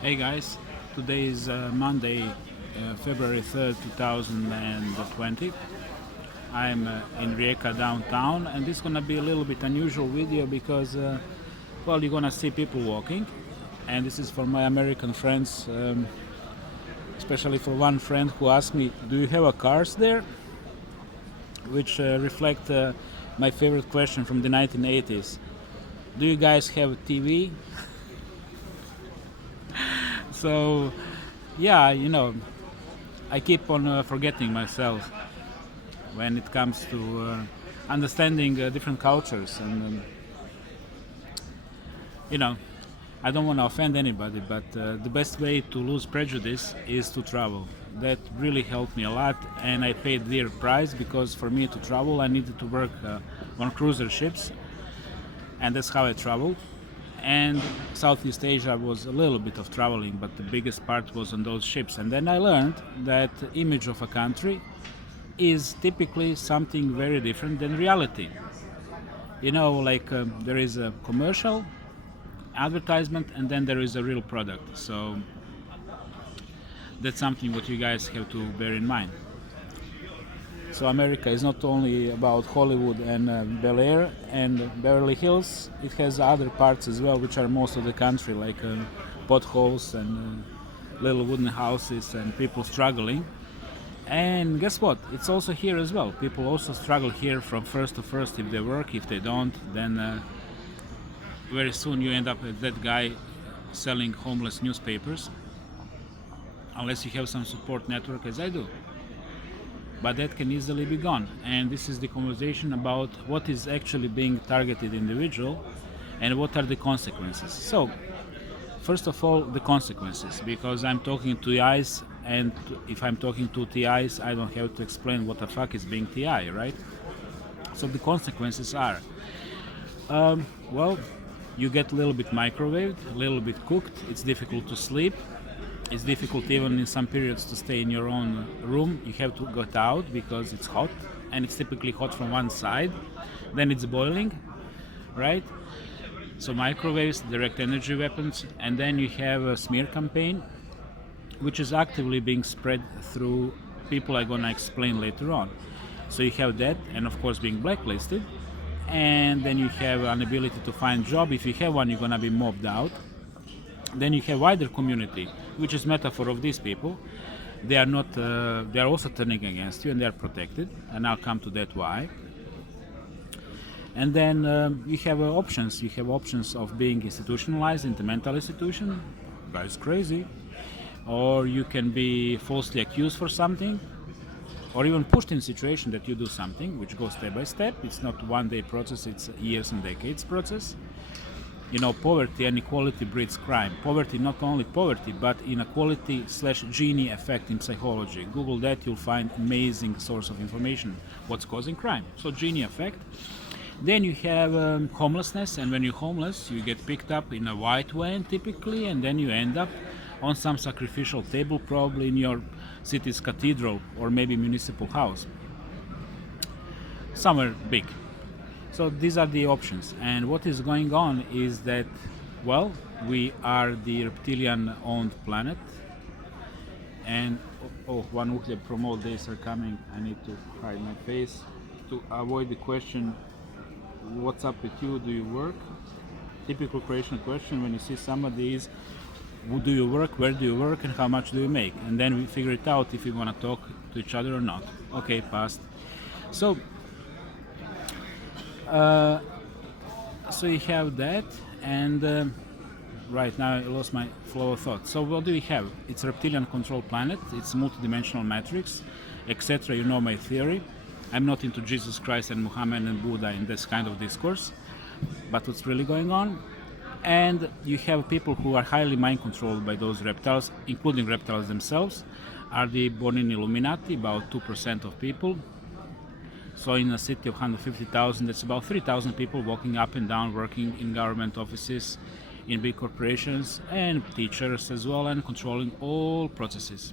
Hey guys, today is Monday, February 3rd, 2020. I'm in Rijeka downtown, and this is gonna be a little bit unusual video because, well, you're gonna see people walking, and this is for my American friends, especially for one friend who asked me, "Do you have a cars there?" Which reflect my favorite question from the 1980s. Do you guys have TV? So, yeah, I keep on forgetting myself when it comes to understanding different cultures. And, you know, I don't want to offend anybody, but the best way to lose prejudice is to travel. That really helped me a lot, and I paid dear price because for me to travel, I needed to work on cruiser ships, and that's how I traveled. And Southeast Asia was a little bit of traveling, but the biggest part was on those ships. And then I learned that the image of a country is typically something very different than reality. Like there is a commercial advertisement and then there is a real product. So that's something what you guys have to bear in mind. So America is not only about Hollywood and Bel Air and Beverly Hills. It has other parts as well, which are most of the country, like potholes and little wooden houses and people struggling. And guess what? It's also here as well. People also struggle here from first to first. If they work, if they don't, then very soon you end up with that guy selling homeless newspapers, unless you have some support network, as I do. But that can easily be gone. And this is the conversation about what is actually being targeted individual and what are the consequences. So, first of all, the consequences, because I'm talking to TIs, and if I'm talking to TIs, I don't have to explain what the fuck is being TI, right? So the consequences are, well, you get a little bit microwaved, a little bit cooked, it's difficult to sleep, it's difficult even in some periods to stay in your own room. You have to get out because it's hot, and it's typically hot from one side, then it's boiling, right? So microwaves, direct energy weapons, and then you have a smear campaign, which is actively being spread through people I'm gonna explain later on. So you have that, and of course being blacklisted, and then you have an ability to find job. If you have one, you're gonna be mobbed out. Then you have wider community, which is metaphor of these people. They are not. They are also turning against you, and they are protected. And I'll come to that why. And then you have options. You have options of being institutionalized into mental institution. Guy's crazy. Or you can be falsely accused for something, or even pushed in a situation that you do something, which goes step by step. It's not one day process, it's years and decades process. Poverty and inequality breeds crime. Poverty, not only poverty, but inequality slash Gini effect in psychology. Google that, you'll find amazing source of information. What's causing crime? So Gini effect. Then you have homelessness, and when you're homeless, you get picked up in a white van typically, and then you end up on some sacrificial table, probably in your city's cathedral or maybe municipal house. Somewhere big. So these are the options. And what is going on is that, well, we are the reptilian owned planet. And one nuclear promote days are coming. I need to hide my face to avoid the question, what's up with you? Do you work? Typical Croatian question when you see somebody is, do you work, where do you work, and how much do you make? And then we figure it out if we want to talk to each other or not. Okay, passed. So you have that, and right now I lost my flow of thought. So what do we have? It's a reptilian control planet, it's multidimensional matrix, etc. You know my theory. I'm not into Jesus Christ and Muhammad and Buddha in this kind of discourse, but what's really going on? And you have people who are highly mind controlled by those reptiles, including reptiles themselves, are the born in Illuminati, about 2% of people. So in a city of 150,000, that's about 3,000 people walking up and down, working in government offices, in big corporations, and teachers as well, and controlling all processes.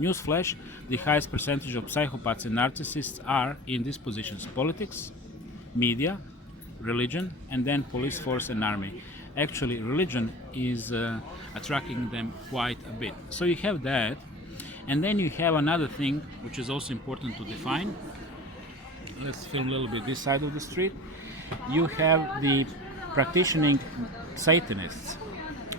Newsflash, the highest percentage of psychopaths and narcissists are in these positions: politics, media, religion, and then police force and army. actually religion is attracting them quite a bit. So you have that, and then you have another thing which is also important to define. Let's film a little bit this side of the street. You have the practicing Satanists.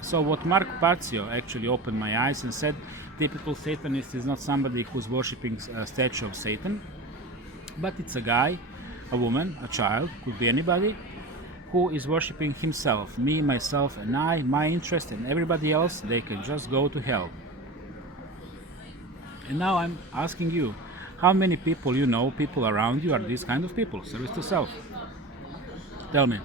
So what Mark Parzio actually opened my eyes and said, typical Satanist is not somebody who's worshipping a statue of Satan, but it's a guy, a woman, a child, could be anybody, who is worshipping himself, me, myself, and I, my interest, and everybody else. They can just go to hell. And now I'm asking you, how many people you know, people around you, are these kind of people? Service to self. Tell me.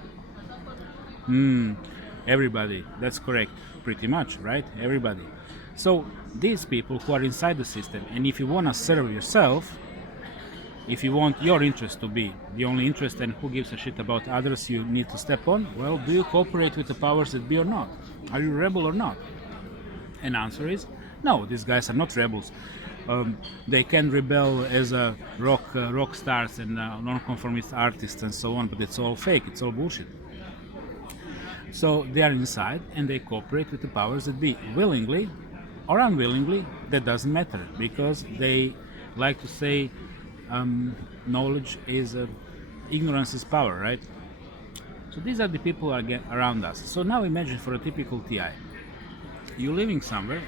Everybody. That's correct. Pretty much, right? Everybody. So these people who are inside the system, and if you want to serve yourself, if you want your interest to be the only interest and who gives a shit about others you need to step on, well, do you cooperate with the powers that be or not? Are you a rebel or not? And answer is no, these guys are not rebels. They can rebel as a rock stars and non-conformist artists and so on, but it's all fake, it's all bullshit. So they are inside and they cooperate with the powers that be, willingly or unwillingly. That doesn't matter, because they like to say knowledge is ignorance is power, right? So these are the people who are around us. So now imagine for a typical TI, you're living somewhere,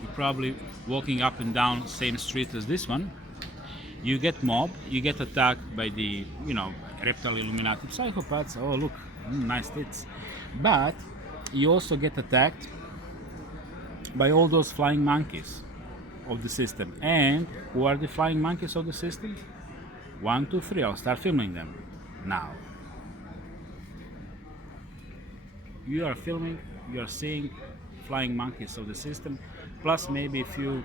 you're probably walking up and down same street as this one, you get mobbed, you get attacked by the, reptile Illuminati psychopaths. Oh look, nice tits. But you also get attacked by all those flying monkeys of the system. And who are the flying monkeys of the system? 1, 2, 3. I'll start filming them now. You are filming, you are seeing flying monkeys of the system, plus maybe a few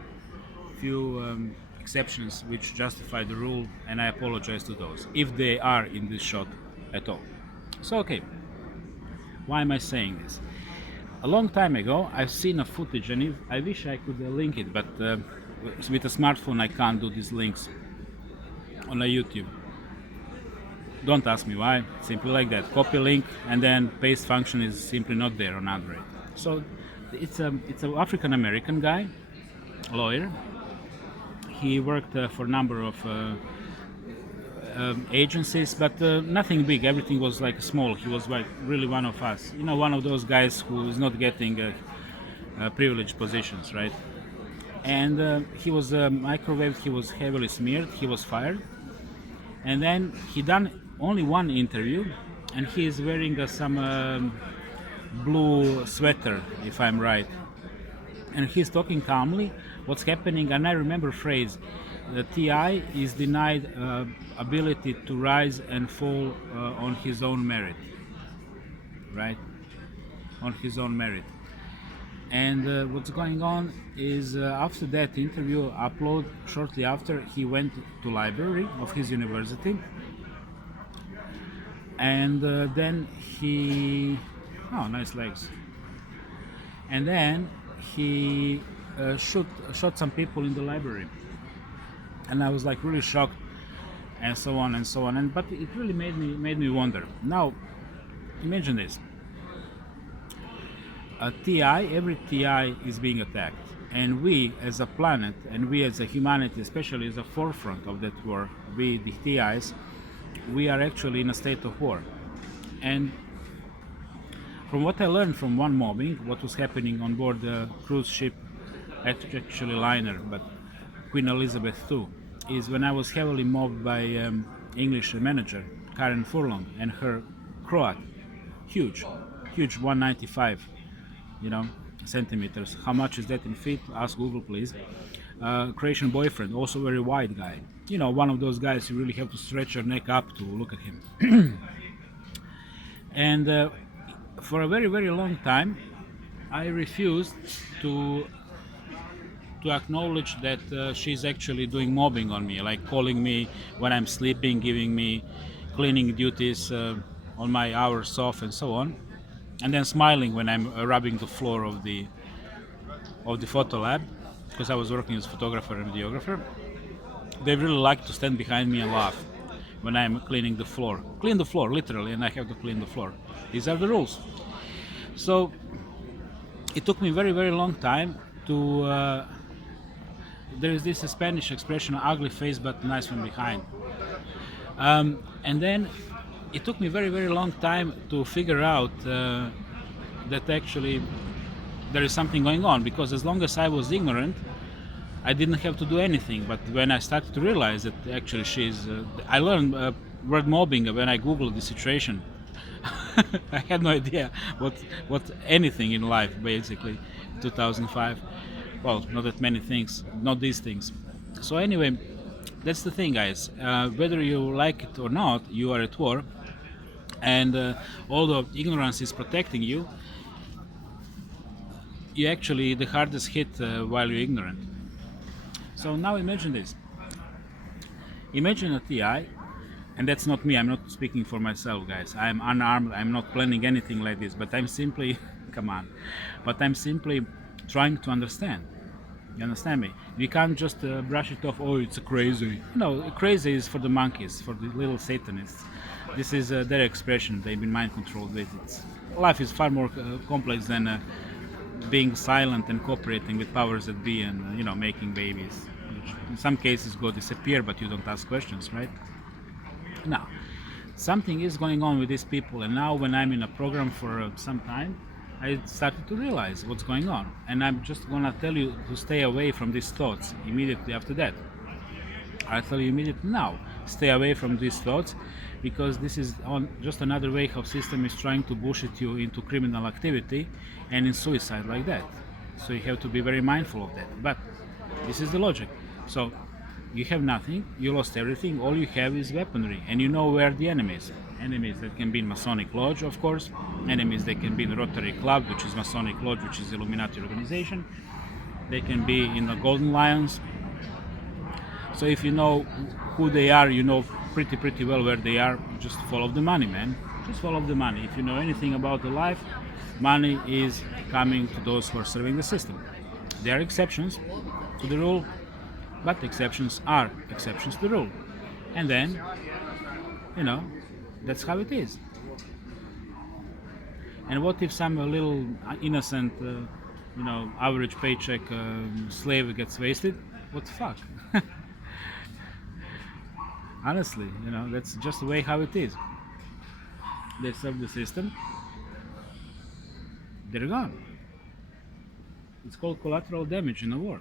exceptions which justify the rule, and I apologize to those if they are in this shot at all. So okay, why am I saying this? A long time ago I've seen a footage, and I wish I could link it, but with a smartphone I can't do these links on a YouTube. Don't ask me why, simply like that. Copy link and then paste function is simply not there on Android. So it's an African American guy, lawyer. He worked for a number of agencies, but nothing big. Everything was like small. He was like really one of us. One of those guys who is not getting privileged positions, right? And he was microwaved. He was heavily smeared. He was fired, and then he done only one interview, and he is wearing some blue sweater, if I'm right. And he's talking calmly what's happening, and I remember a phrase: the TI is denied ability to rise and fall on his own merit, right? On his own merit. And what's going on is after that interview upload, shortly after, he went to library of his university, and then he nice legs, and then he shot some people in the library, and I was like really shocked, and so on and so on. And but it really made me wonder. Now imagine this: a TI, every TI is being attacked, and we as a planet, and we as a humanity, especially as a forefront of that war, we the TIs, we are actually in a state of war. And from what I learned from one mobbing, what was happening on board the cruise ship, actually liner, but Queen Elizabeth II, is when I was heavily mobbed by English manager Karen Furlong and her Croat, huge 195, centimeters. How much is that in feet? Ask Google, please. Croatian boyfriend, also very wide guy. One of those guys you really have to stretch your neck up to look at him. And for a very, very long time, I refused to acknowledge that she's actually doing mobbing on me, like calling me when I'm sleeping, giving me cleaning duties on my hours off and so on, and then smiling when I'm rubbing the floor of the photo lab, because I was working as a photographer and videographer. They really like to stand behind me and laugh when I'm cleaning the floor. Clean the floor, literally, and I have to clean the floor. These are the rules. So it took me very, very long time to. There is this Spanish expression, ugly face but nice from behind. And then it took me very, very long time to figure out that actually there is something going on, because as long as I was ignorant, I didn't have to do anything. But when I started to realize that actually I learned word mobbing when I googled the situation. I had no idea what anything in life basically. 2005. Well, not that many things, not these things. So anyway, that's the thing, guys. Whether you like it or not, you are at war, and although ignorance is protecting you, you actually the hardest hit while you're ignorant. So now imagine this. Imagine a TI, and that's not me. I'm not speaking for myself, guys. I'm unarmed. I'm not planning anything like this. But I'm simply, come on. But I'm simply trying to understand. You understand me? We can't just brush it off. Oh, it's crazy. No, crazy is for the monkeys, for the little Satanists. This is their expression. They've been mind controlled with it. Life is far more complex than being silent and cooperating with powers that be, and making babies, which in some cases go disappear, but you don't ask questions, right? Now, something is going on with these people, and now when I'm in a program for some time, I started to realize what's going on, and I'm just gonna tell you to stay away from these thoughts immediately after that. I tell you immediately now, stay away from these thoughts, because this is just another way how system is trying to bullshit you into criminal activity and in suicide like that. So you have to be very mindful of that. But this is the logic. So you have nothing, you lost everything, all you have is weaponry, and you know where the enemies. Enemies that can be in Masonic Lodge, of course, enemies that can be in Rotary Club, which is Masonic Lodge, which is Illuminati organization. They can be in the Golden Lions. So if you know who they are, you know pretty well where they are. Just follow the money, man. Just follow the money. If you know anything about the life, money is coming to those who are serving the system. There are exceptions to the rule, but exceptions are exceptions to the rule. And then, that's how it is. And what if some little innocent, average paycheck slave gets wasted? What the fuck? Honestly, that's just the way how it is. They serve the system, they're gone. It's called collateral damage in a war.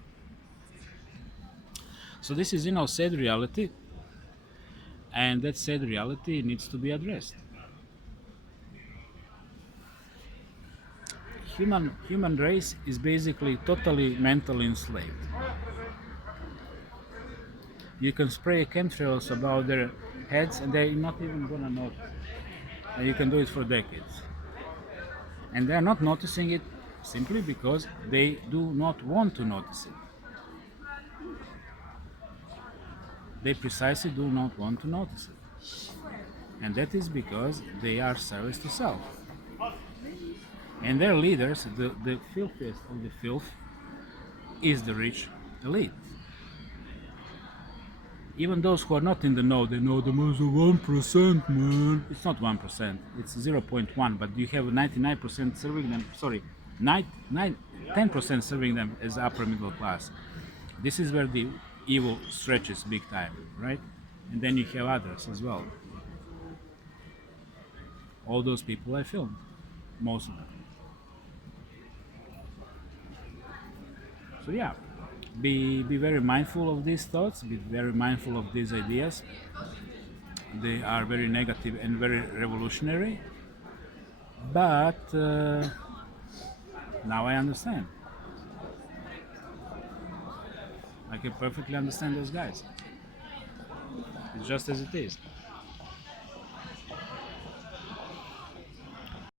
So this is, sad reality, and that sad reality needs to be addressed. Human race is basically totally mentally enslaved. You can spray chemtrails about their heads and they're not even gonna notice. And you can do it for decades. And they're not noticing it simply because they do not want to notice it. They precisely do not want to notice it. And that is because they are service to self. And their leaders, the filthiest of the filth, is the rich elite. Even those who are not in the know, they know the most of 1%, man. It's not 1%, it's 0.1, but you have 99% serving them, 10% serving them as upper middle class. This is where the evil stretches big time, right? And then you have others as well. All those people I filmed, most of them. So yeah. Be very mindful of these thoughts, be very mindful of these ideas. They are very negative and very revolutionary, but now I understand. I can perfectly understand those guys. It's just as it is.